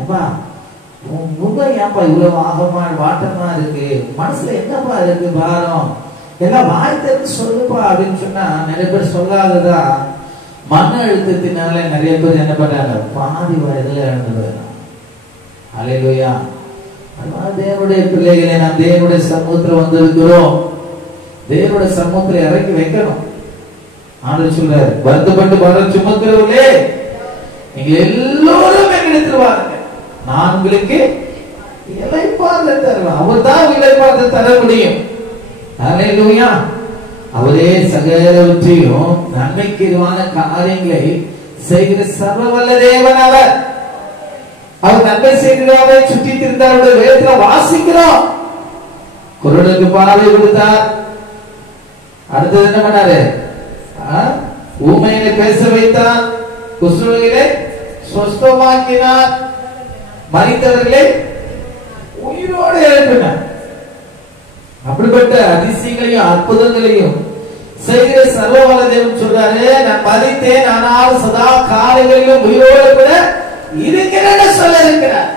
ஏப்பா முகம் ஏப்பா இவ்வளவு ஆகமா வாட்டமா இருக்கு, மனசுல என்னப்பா இருக்கு பாரம், எல்லாம் வாய்த்தது சொல்லுப்பா அப்படின்னு சொன்னா நிறைய பேர் சொல்லாததா மன அழுத்தத்தினால நிறைய பேர் என்ன பண்றாங்க, பாதி வயதுல இழந்து போயிடறாங்க. அல்லேலூயா. அதனால தேவனுடைய பிள்ளைகளை நாம் தேவனுடைய சமூகத்துல வந்திருக்கிறோம், தேவனுடைய சமூகத்துல இறக்கி வைக்கணும். ஆண்டவர் சொல்றாரு, வருத்தப்பட்டு பாரம் சுமக்கிறவர்களே நீங்க எல்லோரும் என்னிடத்தில் வாருங்க, நான் உங்களுக்கு இளைப்பாறுதல் தருவேன். அவர் தான் இளைப்பாறுதல் தர முடியும். அல்லேலூயா. அவரே சகலவற்றையும் நன்மைக்குமான காரியங்களை செய்கிற சர்வ வல்ல தேவன் அவர். அவர் நன்மை செய்கிறவரை சுற்றி திருந்தாருடைய வேதத்துல வாசிக்கிறோம். குருடனுக்கு பார்வை கொடுத்தார், அடுத்தது என்ன பண்ணாரு, ஊமையில பேச வைத்தார், குஷ்டரோகிகளை சுஸ்தமாக்கினார், மரித்தவர்களை உயிரோடு எழுப்பினார். அப்படிப்பட்ட அதிசயங்களையும் அற்புதங்களையும் செய்கிற சர்வ வல்ல தேவன் சொல்றாரு, நான் மரித்தேன் ஆனால் சதா காலங்களிலும் உயிரோடு கூட இருக்கிறேன்னு சொல்ல இருக்கிறார்.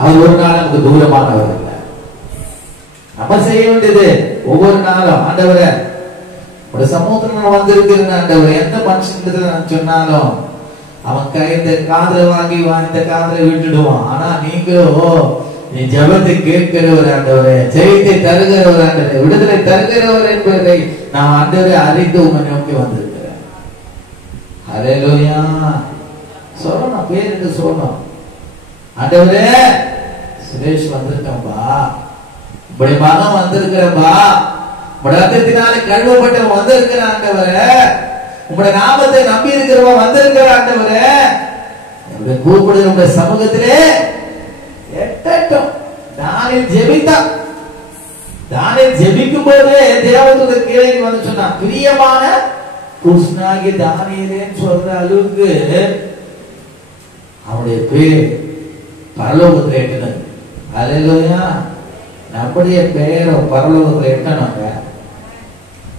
அவர் ஒரு நாள் நமக்கு தூரமானவர் அல்ல. நம்ம செய்ய வேண்டியது ஒவ்வொரு நாளும், ஆண்டவரே ஒரு சமூகத்துல நான் வந்திருக்கிறேன் ஆண்டவரே, எந்த மனுஷன் நான் சொன்னாலும் அவன் இந்த காதலை வாங்கி இந்த காதலை விட்டுடுவான். ஆனா நீங்களோ நீ ஜெபத்தை கேட்கிறவர் ஆண்டவரே, ஜெயத்தை தருகிறவர் ஆண்டவரே, விடுதலை தருகிறவர் என்பதை நான் ஆண்டவரே அறிந்து உங்களை நோக்கி வந்திருக்கிறேன். அல்லேலூயா. சொல்லணும், பேருக்கு சொல்லணும், ஆண்டவரே சுரேஷ் வந்திருக்கேன்பா, இப்படி மகன் வந்திருக்கிறப்பா, உங்களுடைய ரத்தத்தினாலே கழுவப்பட்டவன் வந்திருக்கிற ஆண்டவரே, உங்களுடைய நாமத்தை நம்பி இருக்கிறவன் வந்திருக்கிற ஆண்டவரே, என்னுடைய கூப்பிடுகிற உங்களுடைய சமூகத்திலே எட்டட்டும். தானியேல் ஜெபித்தான். தானியேல் ஜெபிக்கும் போதே தேவதூதர் கீழே வந்து சொன்னான், பிரியமான புருஷனாகி தானியேலேன்னு சொல்ற அளவுக்கு அவனுடைய பேர் பரலோகத்தில் எட்டணும். அல்லேலூயா. நம்முடைய பெயரும் பரலோகத்தில் எட்டணுங்க,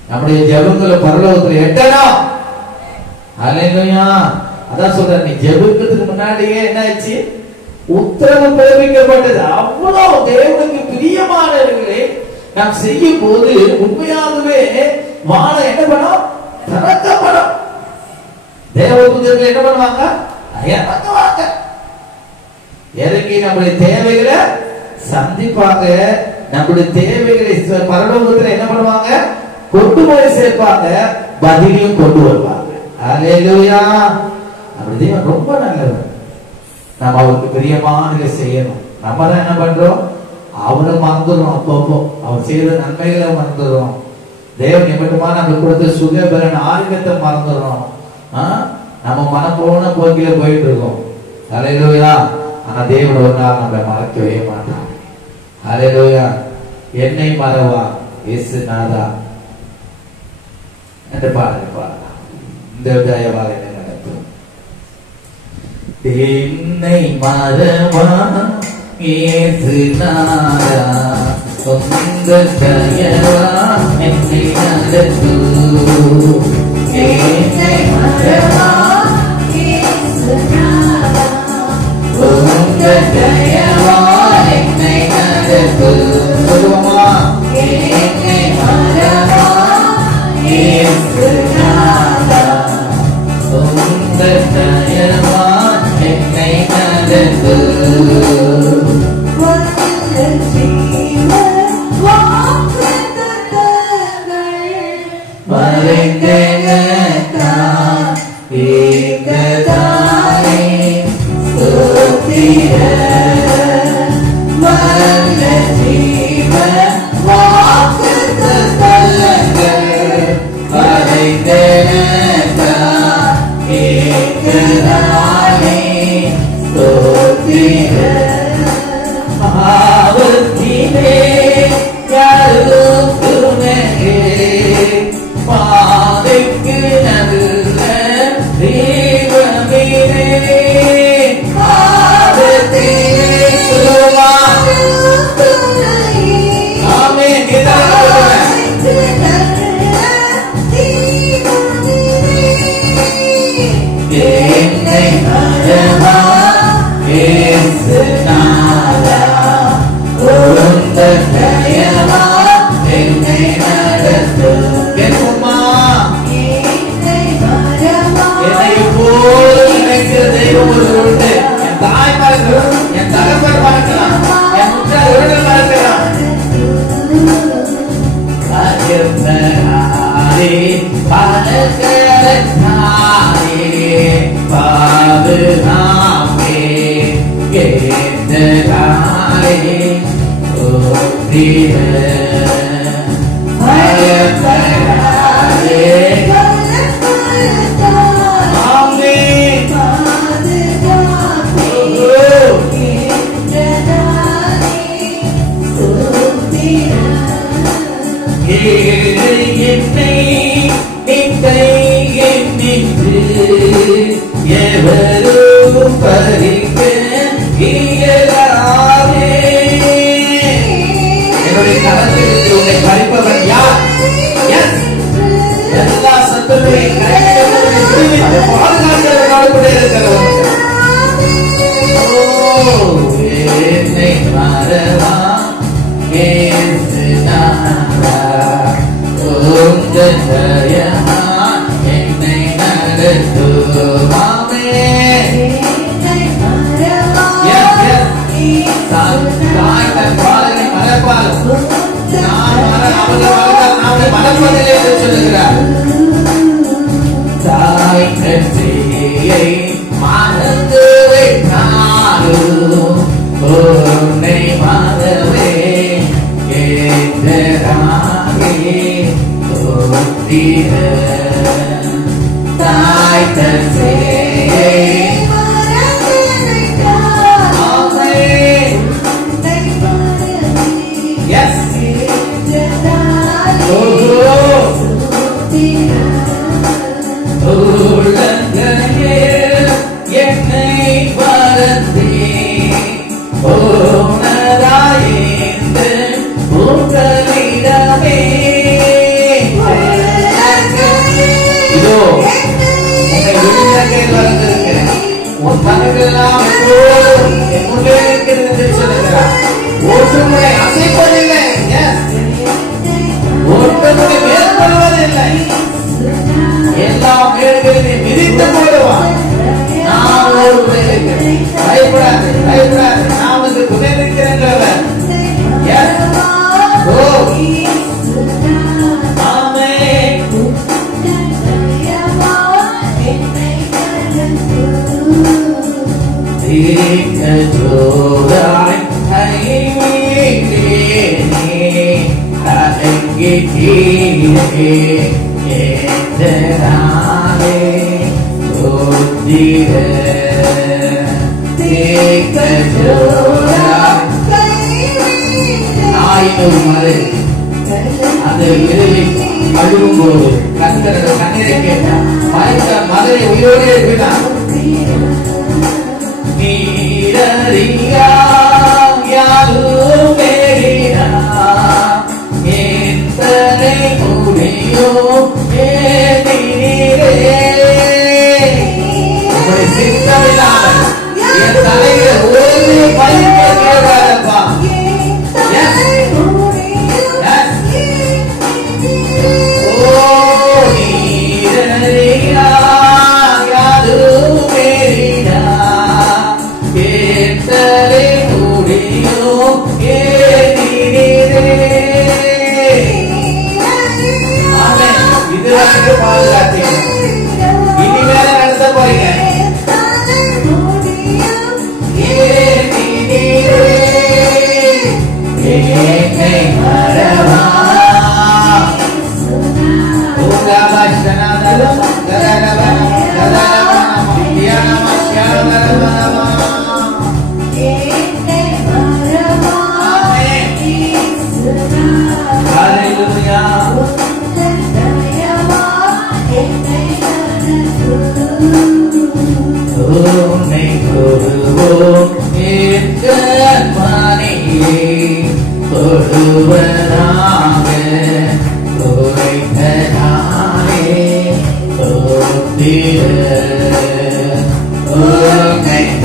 நம்முடைய ஜெபங்களை பரலோகத்தில் எட்டணும். அல்லேலூயா. அதான் சொல்ற, நீ ஜெபிக்கிறதுக்கு முன்னாடியே என்ன ஆச்சு, உத்தரவு பிறப்பிக்கப்பட்டது. அவ்வளவு தேவனுக்கு பிரியமானவர்களை நாம் செய்யும் போது உண்மையாகவே வானம் என்ன பண்ணும், திறக்கப்படும். தேவதூதர்கள் என்ன பண்ணுவாங்க, இறங்குவாங்க, இறங்கி நம்முடைய தேவைகளை சந்திப்பாங்க, நம்முடைய தேவைகளை பரலோகத்தில் என்ன பண்ணுவாங்க, கொண்டு போய் சேர்ப்பாங்க, பதிலையும் கொண்டு வருவாங்க. அல்லேலூயா. அப்படி தேவன் ரொம்ப நல்லவர். நம்ம அவருக்கு பிரியமானதை செய்யணும். நம்ம தான் என்ன பண்றோம், அவரை மறந்துடுறோம், அப்பப்போ அவர் செய்த நன்மைகளை மறந்துடுறோம், தேவன் எப்பட்டுமா நம்ம கொடுத்த சுகபலன் ஆரோக்கியத்தை மறந்துடுறோம். நம்ம மனம் போன போக்கில போயிட்டு இருக்கோம். அல்லேலூயா. ஆனா தேவன் ஒரு நாள் நம்ம மறக்கவே மாட்டான். அல்லேலூயா. என்னை மறவா இயேசு நாதா என்று பாடலாம். இந்த தயவாக என்ன நடக்கும், என்னை மறவா இயேசு நாதா, உங்க தயவா என்னை நடத்தும். என்னை மறவா இயேசு நாதா, உங்க தயவா என்னை நடத்தும். சொல்லுவோமா, என்னை மறவா இயேசு நாதா, உங்க தயவா என்னை நடத்தும். Deus.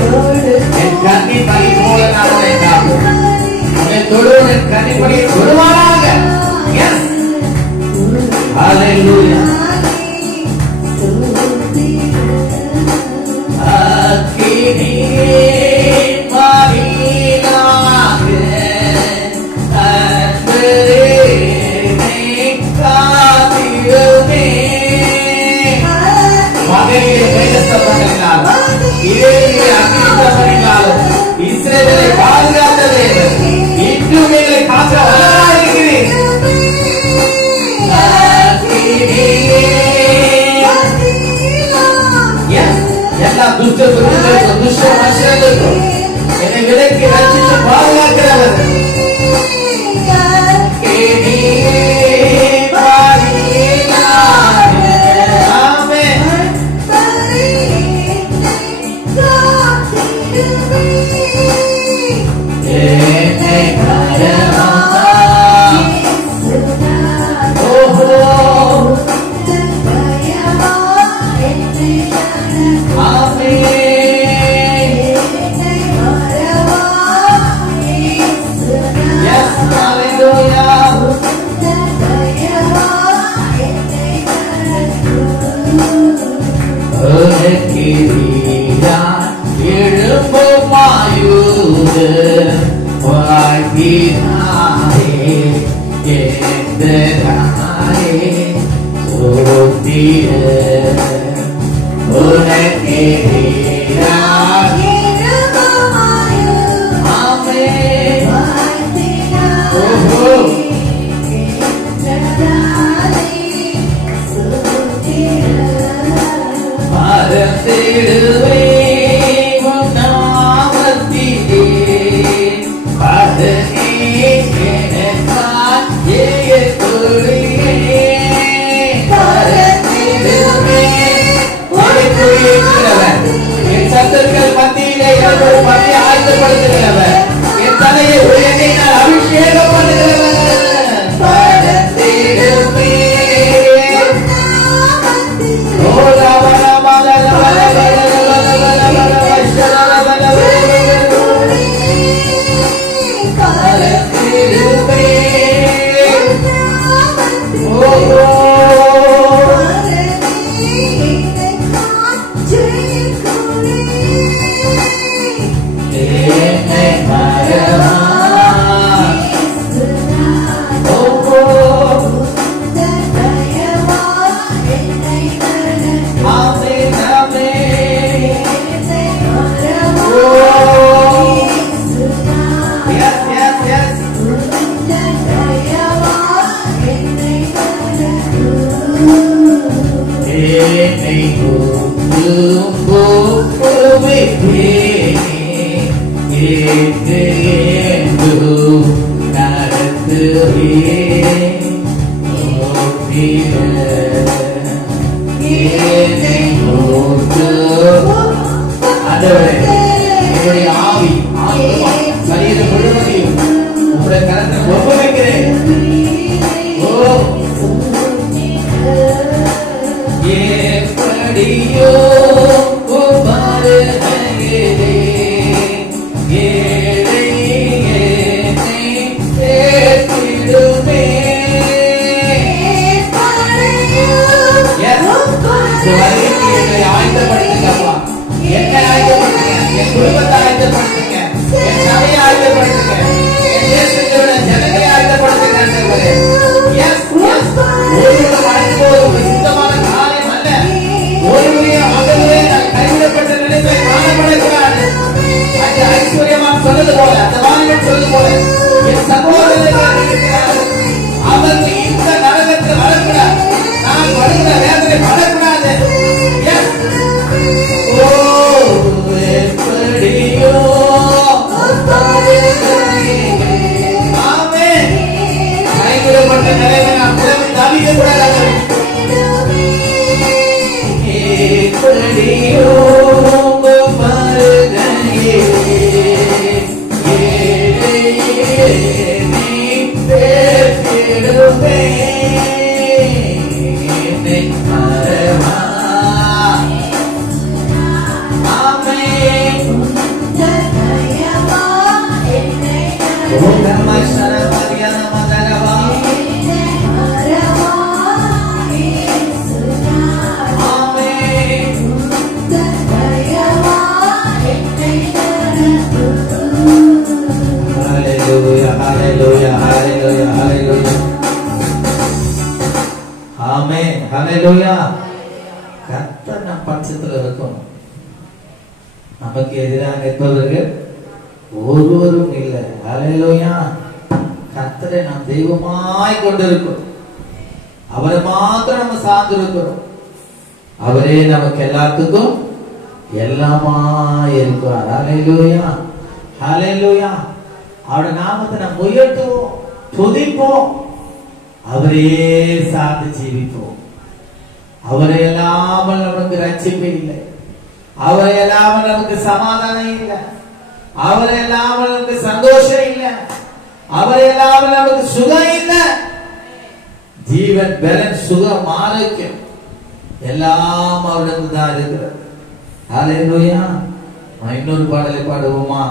Oh, கர்த்தர் நம் பட்சத்தில் இருக்கணும். நமக்கு எதிராக நிற்பவர்கள் ஒருவரும் இல்லை. ஹல்லேலூயா. கர்த்தரை நாம் தெய்வமாய் கொண்டிருக்கிறோம். அவரை மாத்திரம் நம்ம சார்ந்து இருக்கிறோம். அவரே நமக்கு எல்லாத்துக்கும் எல்லாமா இருக்கிறார். ஹல்லேலூயா, ஹல்லேலூயா. அவருடைய நாமத்தை நாம் உயர்த்துவோம், துதிப்போம், அவரையே சார்ந்து ஜீவிப்போம். அவரை இல்லாமல் நமக்கு ரட்சிப்பு இல்லை. அவரை இல்லாமல் நமக்கு சமாதானம் இல்லை. அவரை இல்லாமல் நமக்கு சந்தோஷம் இல்லை. அவரை இல்லாமல் நமக்கு சுகம் இல்லை. ஜீவன், பலன், சுகம், ஆரோக்கியம் எல்லாம் அவரிடத்தில் தான் இருக்கிறது. ஹல்லேலூயா. இன்னொரு பாடலை பாடுவோமா?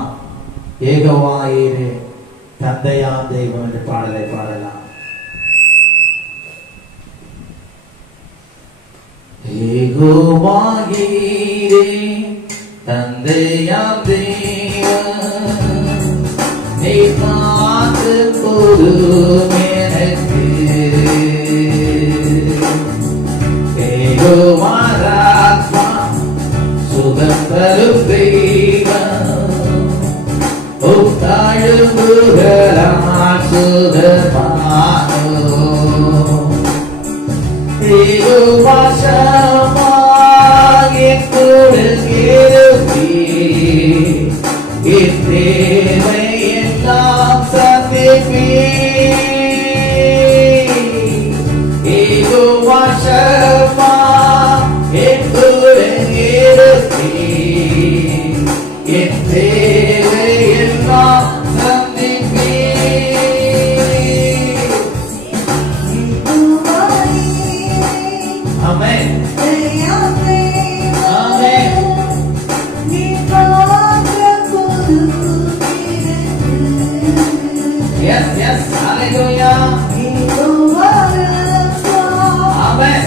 ஏகவா ஏரே தந்தையா தெய்வம் என்ற பாடலை பாடலாம். ஏகோவா ஈரே தந்தையாம் தேவன், நீ பார்த்து போதும் எனக்கு. ஏகோவா ராத்மா சுகம் தரும் தெய்வம், தாழ்வுகளால் சுகமானோ. தேவையெல்லாம் சந்திப்பே. ஏகோவாசமா என்னுடன் இருப்பே. என் தேவையெல்லாம் சந்திப்பே. Amen. Amen. Yes, yes. Hallelujah. Amen.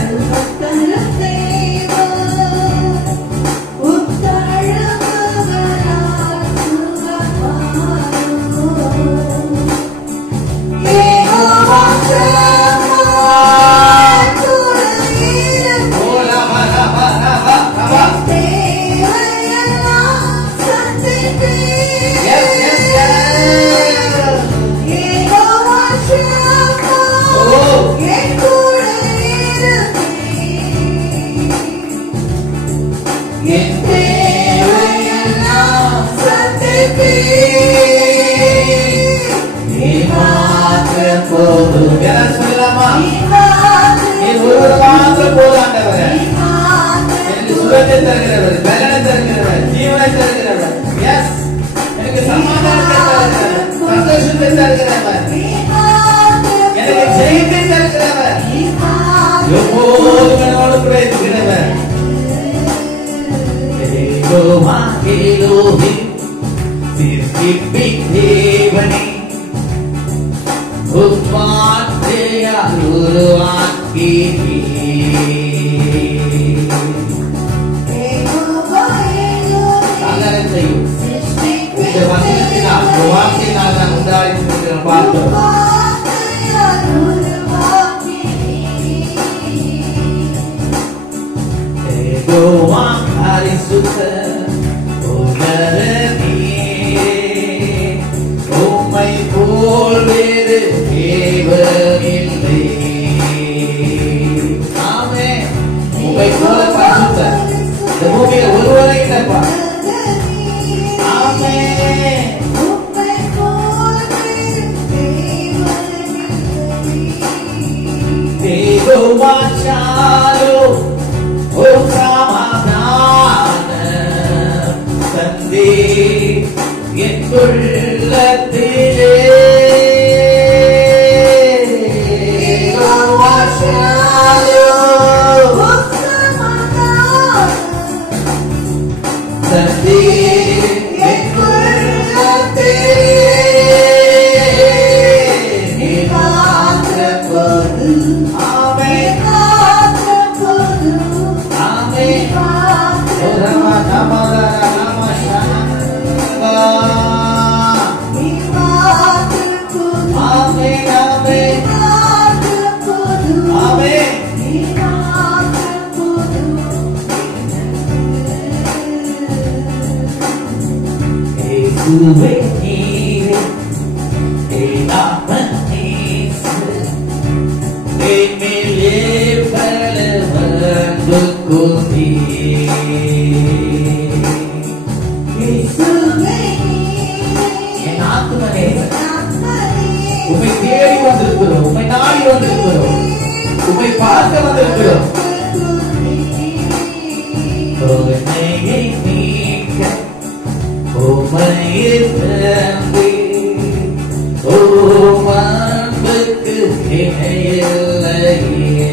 நீ மாத்திரம் போதும். யாராவது சொல்லலாமா? நீ ஒருவர் மாத்திரம் போதும் ஆண்டவரே. எனக்கு சுகத்தை தருகிறவர், பலனை தருகிறவர், ஜீவனை தருகிறவர், எஸ் எனக்கு சமாதானத்தை தருகிறவர், சந்தோஷத்தை தருகிறவர், எனக்கு ஜெயத்தை தருகிறவர், எப்போதும் என்னோடு கூட இருக்கிறவர். ஏகோவா எலோஹிம் சிருஷ்டிப்பின் தேவனே, உம்மாட்சியால் உருவாக்கினீர். இந்த வசனத்தினால் வார்த்தையினால் நான் உண்டாயிருக்கிற பார்த்தோம். ஏகோவா பரிசுத்த உம்மை போல் வேறு தேவனில்லை. ஆமென். உம்மை போல பரிசுத்தர் இந்த பூமியில் ஒருவரை இல்லப்பா. ஆமென். தேவா சாலோம் ஓ சமாதான தந்தே என் உள்ளத்திலே. தேவா சாலோம் ஓ சமாதான தந்தே என் உள்ளத்திலே. நீ மாத்திரம் போதும். ஆமென். ஆமென். ரமா நமதர நம சனங்க. ஆமென். ஆமென். ஆமென். இயேசுவே நீரே தேவனீசு மேலே பலவந்து கொண்டீ. என் ஆத்துமனே உம்மை தேடி வந்திருக்கிறோம், உம்மை நாடி வந்திருக்கிறோம், உம்மை பார்க்க வந்திருக்கிறோம். உம்மையை நீக்க உம்மையை தந்தி உம் அன்புக்கு இணையில்லையே.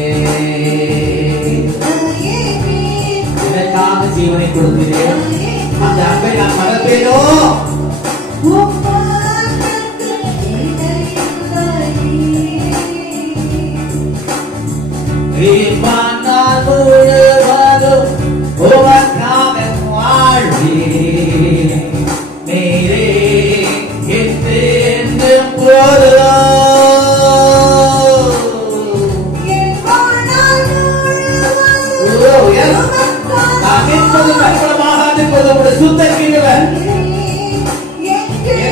எனக்காக ஜீவனை கொடுக்கிறேன், அந்த அன்பை நான் மறப்பேனோ? நான் முழுவதும் உமக்காக வாழ்வேன். நீரே என்றென்றும் சுத்தக்கிறவர்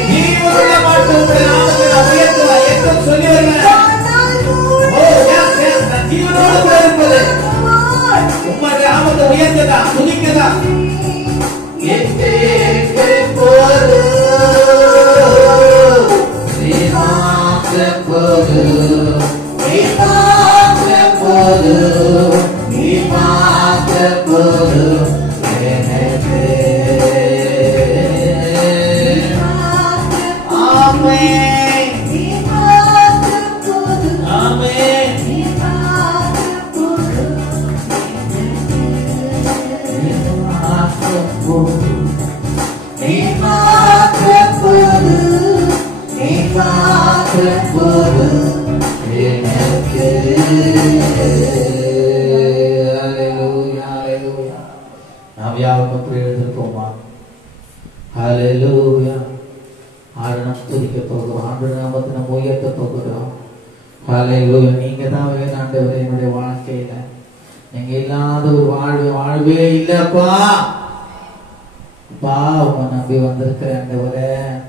ஜீவனுள்ள மாட்டும் சொல்லி வருகிறேன். ஜீவனோடு கூட இருப்பது உம்முடைய நாமத்தை உயர்த்ததா துதிக்கதா நாம் யாரும் எழுதிருப்போமா? ஹல்லேலூயா. ஆரணம் துதிக்க போகிறோம், ஆண்டு நாமத்தை நம்ம உயர்த்த போகிறோம். ஹல்லேலூயா. நீங்க தான் வேணும் ஆண்டவரே. என்னுடைய வாழ்க்கையில நீங்க இல்லாத ஒரு வாழ்வே இல்லப்பா. உங்க நம்பி வந்திருக்கிற ஆண்டவரே.